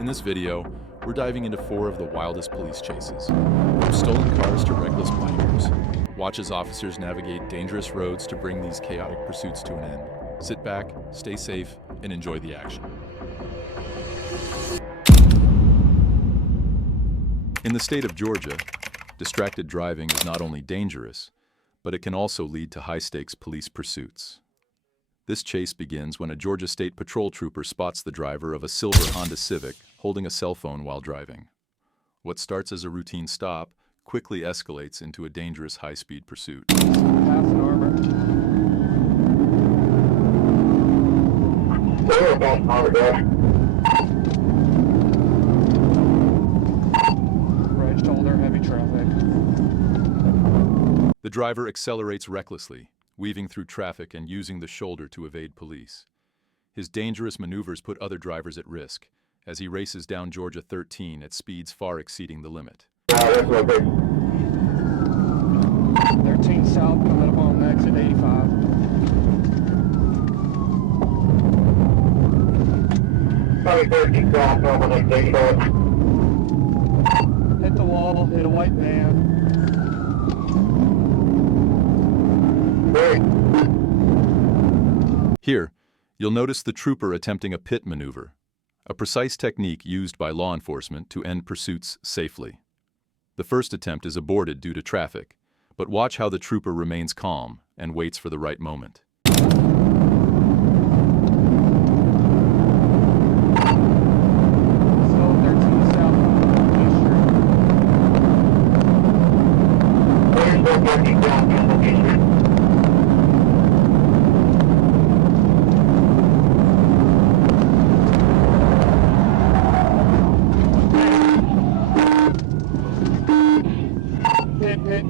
In this video, we're diving into 4 of the wildest police chases. From stolen cars to reckless bikers. Watch as officers navigate dangerous roads to bring these chaotic pursuits to an end. Sit back, stay safe, and enjoy the action. In the state of Georgia, distracted driving is not only dangerous, but it can also lead to high-stakes police pursuits. This chase begins when a Georgia State Patrol trooper spots the driver of a silver Honda Civic holding a cell phone while driving. What starts as a routine stop quickly escalates into a dangerous high-speed pursuit. Right shoulder, heavy traffic. The driver accelerates recklessly, weaving through traffic and using the shoulder to evade police. His dangerous maneuvers put other drivers at risk as he races down Georgia 13 at speeds far exceeding the limit. 13 south, coming up on exit 85. Hit the wall, hit a white van. Here, you'll notice the trooper attempting a pit maneuver, a precise technique used by law enforcement to end pursuits safely. The first attempt is aborted due to traffic, but watch how the trooper remains calm and waits for the right moment.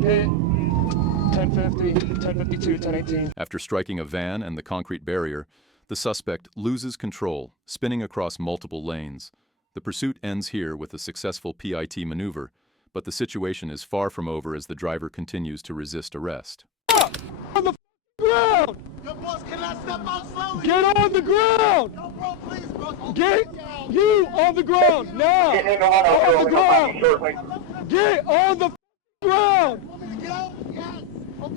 Hit. 1050, 1052, 1018. After striking a van and the concrete barrier, the suspect loses control, spinning across multiple lanes. The pursuit ends here with a successful PIT maneuver, but the situation is far from over as the driver continues to resist arrest. On the ground! Yo, boss, can I step out slowly? Get on the ground! Yo, bro, please, bro. Get you on the ground now! On the ground! Get on the ground!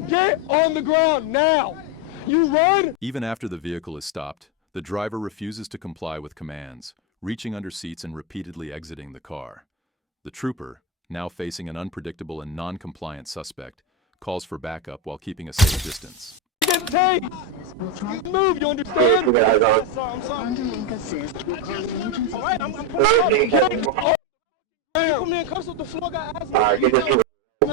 Get on the ground now! You run! Even after the vehicle is stopped, the driver refuses to comply with commands, reaching under seats and repeatedly exiting the car. The trooper, now facing an unpredictable and non-compliant suspect, calls for backup while keeping a safe distance. Get tape! Move, you understand? I'm sorry. Alright, I'm putting you put me in cuffs with the floor, got eyes on me. Do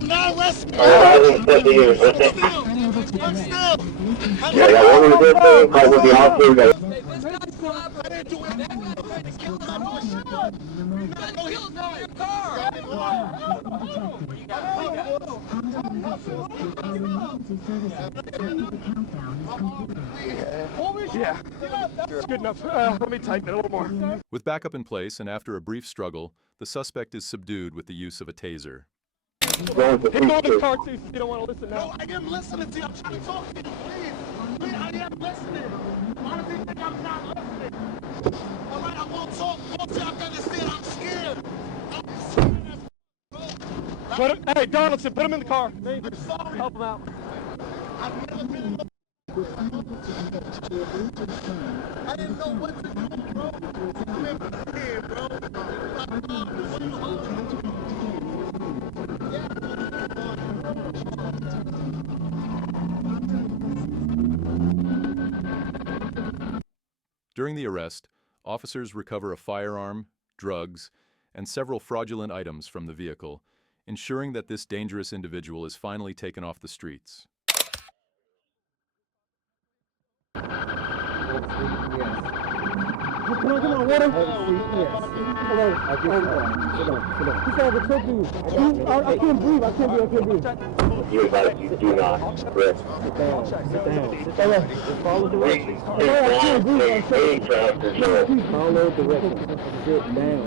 not arrest me! Yeah, it's good enough. Let me tighten it a little more. With backup in place and after a brief struggle, the suspect is subdued with the use of a taser. Hit go in the car too, you don't want to listen now. No, I am listening to you. I'm trying to talk to you. Please, I am listening. Why do you think I'm not listening? All right, I won't talk. Won't you understand? I'm scared. I'm scared. Hey, Donaldson, put him in the car. I'm sorry. Help him out. I've never been in the... I didn't know what to do, bro. I'm here, bro. During the arrest, officers recover a firearm, drugs, and several fraudulent items from the vehicle, ensuring that this dangerous individual is finally taken off the streets. come on, water. Yes. Come on. He's trying to choke you. I can't breathe. You advise you do not risk. Sit down. Just follow Please directions. take down any control. Follow directions. Sit down.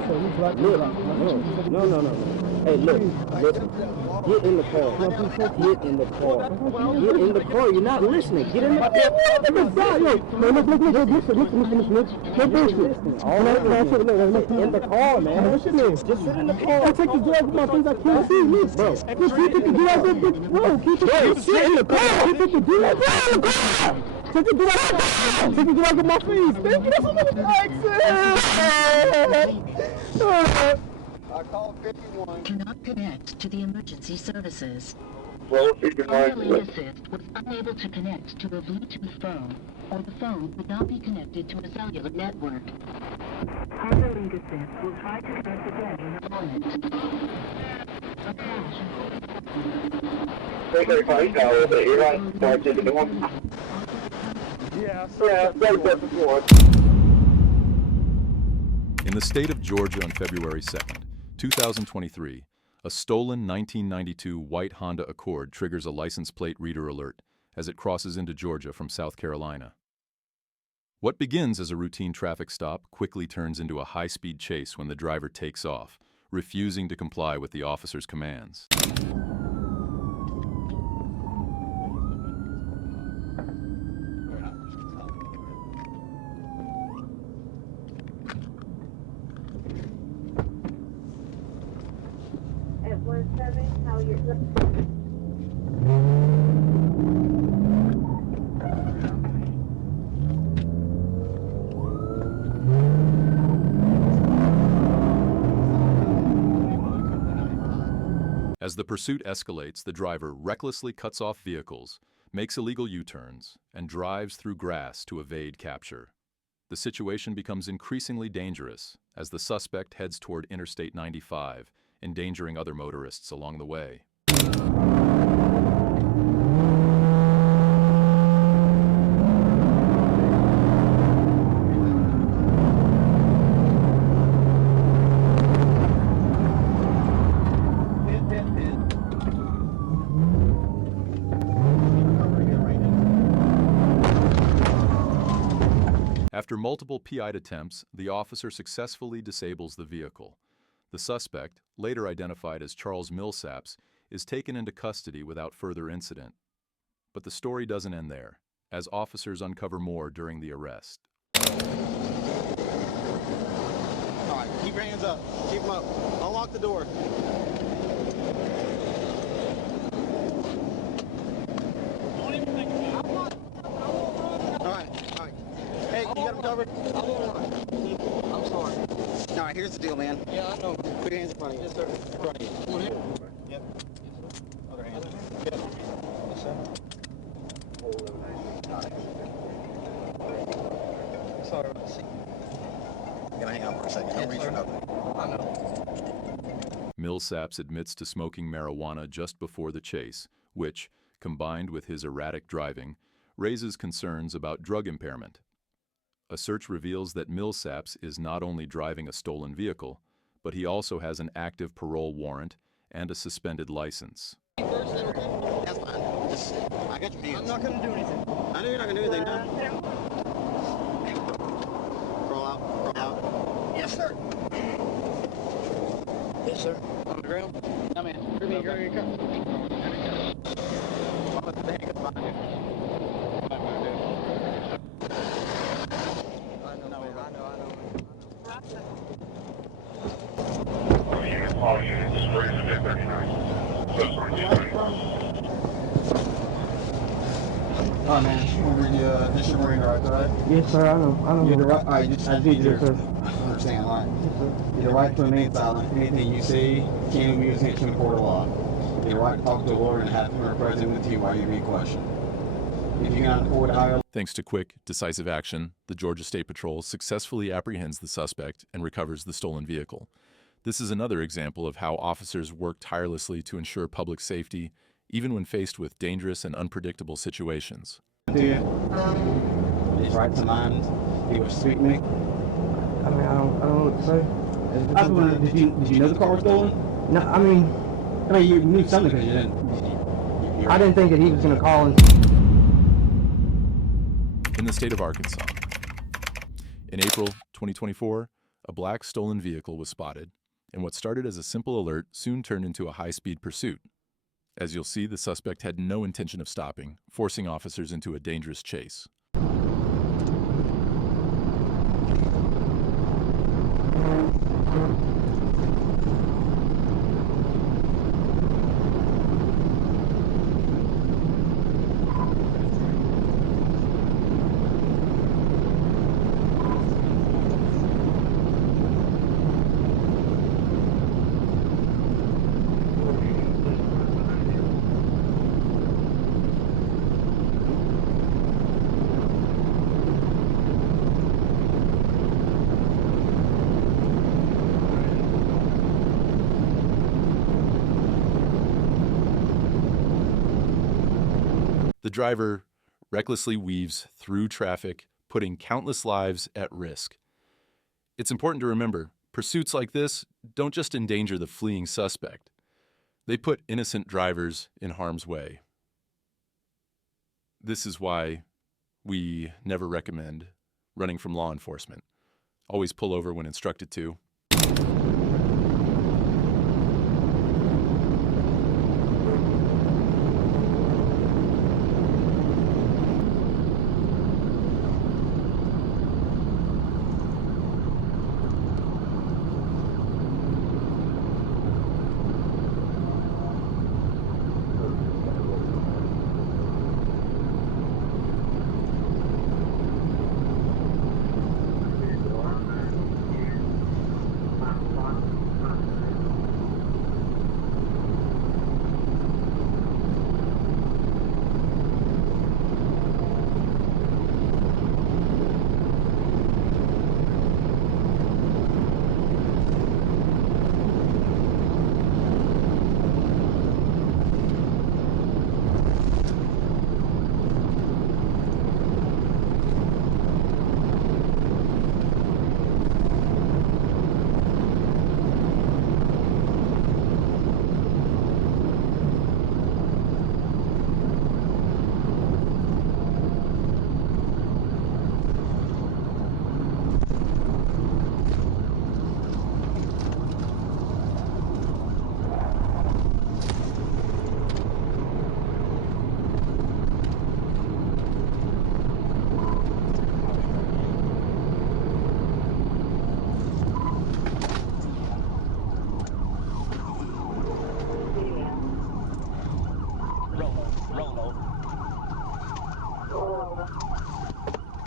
Look. No. Hey, look. Get in the car. Get in the car. Get in the car. You're not listening. Get in the car. Look. All right, in the car, man. Just sit in the car. I take the drugs with my things I can't see. Look, bro. Keep it out there, big bro. Keep it sit in the car. Keep it out the car. Take it out of my face. Thank you. That's what I'm I called 51. Cannot connect to the emergency services. Well, 51. Primary assist was unable to connect to a Bluetooth phone, or the phone would not be connected to a cellular network. Further lead assist will try to connect again in a moment. A crash. You're right. Start to the one. Yeah, That's before. In the state of Georgia on February 2nd, 2023, a stolen 1992 white Honda Accord triggers a license plate reader alert as it crosses into Georgia from South Carolina. What begins as a routine traffic stop quickly turns into a high-speed chase when the driver takes off, refusing to comply with the officer's commands. As the pursuit escalates, the driver recklessly cuts off vehicles, makes illegal U-turns, and drives through grass to evade capture. The situation becomes increasingly dangerous as the suspect heads toward Interstate 95, endangering other motorists along the way. After multiple PI'd attempts, the officer successfully disables the vehicle. The suspect, later identified as Charles Millsaps, is taken into custody without further incident. But the story doesn't end there, as officers uncover more during the arrest. All right, keep your hands up. Keep them up. Unlock the door. All right. Hey, you got them covered? I'm sorry. All right, here's the deal, man. Yeah, I know. Put your hands in front of you. Yes, sir. In front of you. Come on here. Yep. Other hand. Yep. Yes, sir. Sorry about the seat. I'm gonna hang out for a second. Don't reach for nothing. I know. Millsaps admits to smoking marijuana just before the chase, which, combined with his erratic driving, raises concerns about drug impairment. A search reveals that Millsaps is not only driving a stolen vehicle, but he also has an active parole warrant and a suspended license. That's fine. I got your hands. I'm not gonna do anything. I know you're not gonna do anything, no? Roll out. Yes, sir. Yes, sir. On the ground? No, man. Give me your cup. I'll put the handcuffs behind you. All units, this is 1039. So sorry, Oh man, this your marine right, right? Yes, sir. I know. You have the right. I just need Yes, sir. understand, right? You have the right to remain silent. Anything you say can be used against you in court of law. You have the right to talk to a lawyer and have him or present with you while you be questioned. If you cannot afford to hire. Thanks to quick, decisive action, the Georgia State Patrol successfully apprehends the suspect and recovers the stolen vehicle. This is another example of how officers work tirelessly to ensure public safety, even when faced with dangerous and unpredictable situations. His right to mind, he was speak me. I mean, I don't know what to say. I was wondering, did you know the car was stolen? No, I mean, You knew something because you didn't. I didn't think that he was gonna call and. In the state of Arkansas. In April 2024, a black stolen vehicle was spotted, and what started as a simple alert soon turned into a high-speed pursuit. As you'll see, the suspect had no intention of stopping, forcing officers into a dangerous chase. The driver recklessly weaves through traffic, putting countless lives at risk. It's important to remember, pursuits like this don't just endanger the fleeing suspect. They put innocent drivers in harm's way. This is why we never recommend running from law enforcement. Always pull over when instructed to.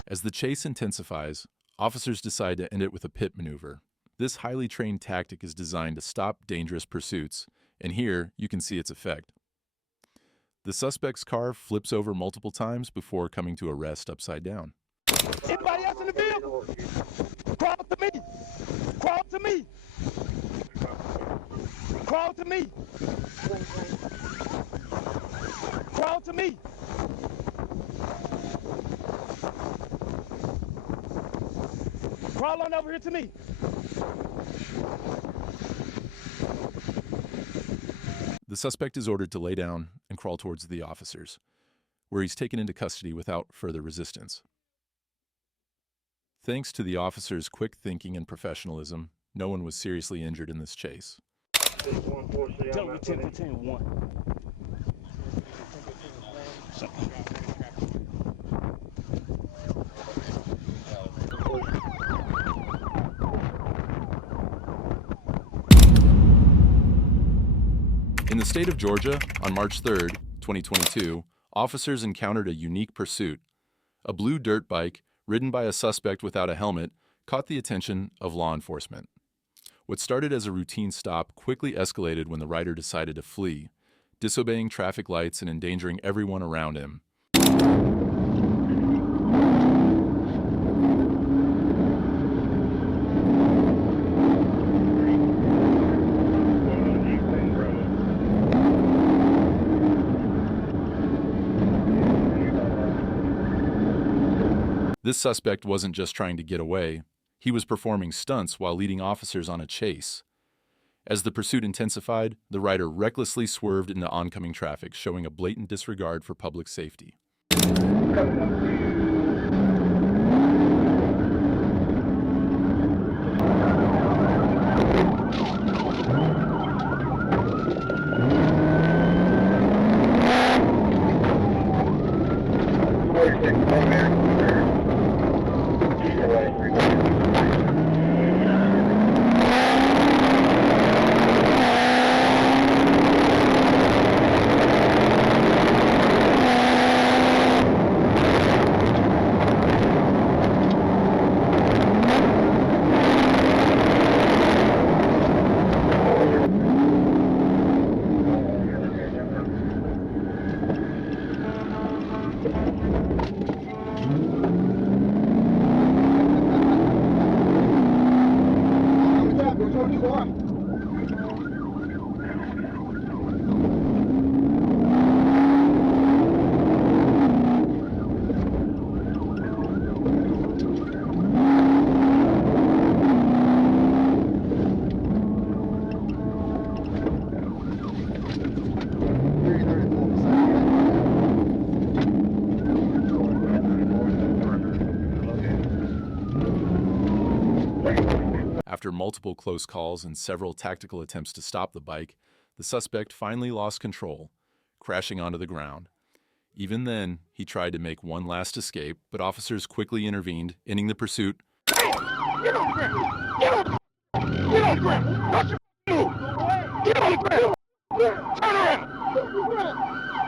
As the chase intensifies, officers decide to end it with a pit maneuver. This highly trained tactic is designed to stop dangerous pursuits, and here you can see its effect. The suspect's car flips over multiple times before coming to a rest upside down. Anybody else in the vehicle? Crawl to me. Crawl to me. Crawl to me. Crawl to me. Crawl on over here to me. The suspect is ordered to lay down and crawl towards the officers, where he's taken into custody without further resistance. Thanks to the officers' quick thinking and professionalism, no one was seriously injured in this chase. Tell me 10 15 1. In the state of Georgia, on March 3, 2022, officers encountered a unique pursuit. A blue dirt bike, ridden by a suspect without a helmet, caught the attention of law enforcement. What started as a routine stop quickly escalated when the rider decided to flee, disobeying traffic lights and endangering everyone around him. This suspect wasn't just trying to get away, He was performing stunts while leading officers on a chase. As the pursuit intensified, the rider recklessly swerved into oncoming traffic, showing a blatant disregard for public safety. After multiple close calls and several tactical attempts to stop the bike, the suspect finally lost control, crashing onto the ground. Even then, he tried to make one last escape, but officers quickly intervened, ending the pursuit. Get on the ground! Get on the ground! Don't you move! Get on the ground! Turn around!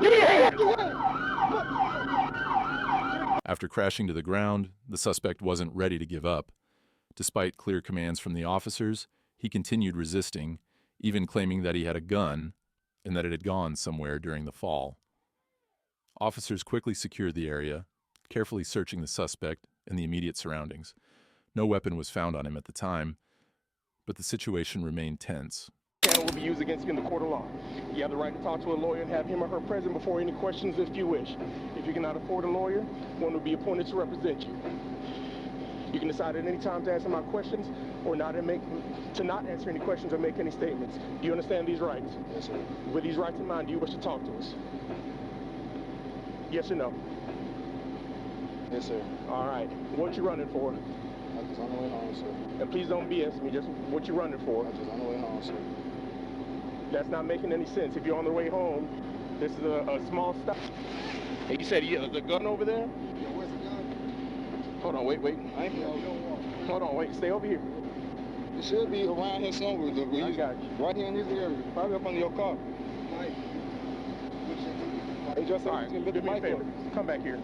Give me your hand! After crashing to the ground, the suspect wasn't ready to give up. Despite clear commands from the officers, he continued resisting, even claiming that he had a gun and that it had gone somewhere during the fall. Officers quickly secured the area, carefully searching the suspect and the immediate surroundings. No weapon was found on him at the time, but the situation remained tense. Will be used against you in the court of law. You have the right to talk to a lawyer and have him or her present before any questions if you wish. If you cannot afford a lawyer, one will be appointed to represent you. You can decide at any time to answer my questions or not answer any questions or make any statements. Do you understand these rights? Yes, sir. With these rights in mind, do you wish to talk to us? Yes or no? Yes, sir. All right. What you running for? I'm just on the way home, sir. And please don't BS me. Just what you running for? I'm just on the way home, sir. That's not making any sense. If you're on the way home, this is a small stop. And you said the gun over there? Yeah, where's the gun? Hold on, wait. I ain't gonna go. Hold on, wait. Stay over here. It should be around here somewhere. Look, I got you. Right here in this area. Probably up under your car. He just said All he's gonna right, lift do the me a mic favor. up. Come back here.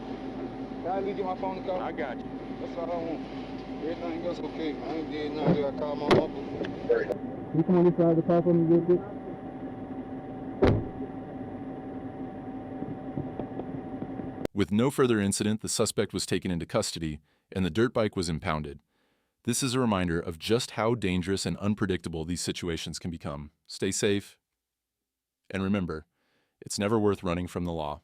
Can I leave you my phone in the car? I got you. That's all I want. Everything else okay. I ain't did nothing. I called my uncle. You come on this side of the car for me real quick? With no further incident, the suspect was taken into custody and the dirt bike was impounded. This is a reminder of just how dangerous and unpredictable these situations can become. Stay safe, and remember, it's never worth running from the law.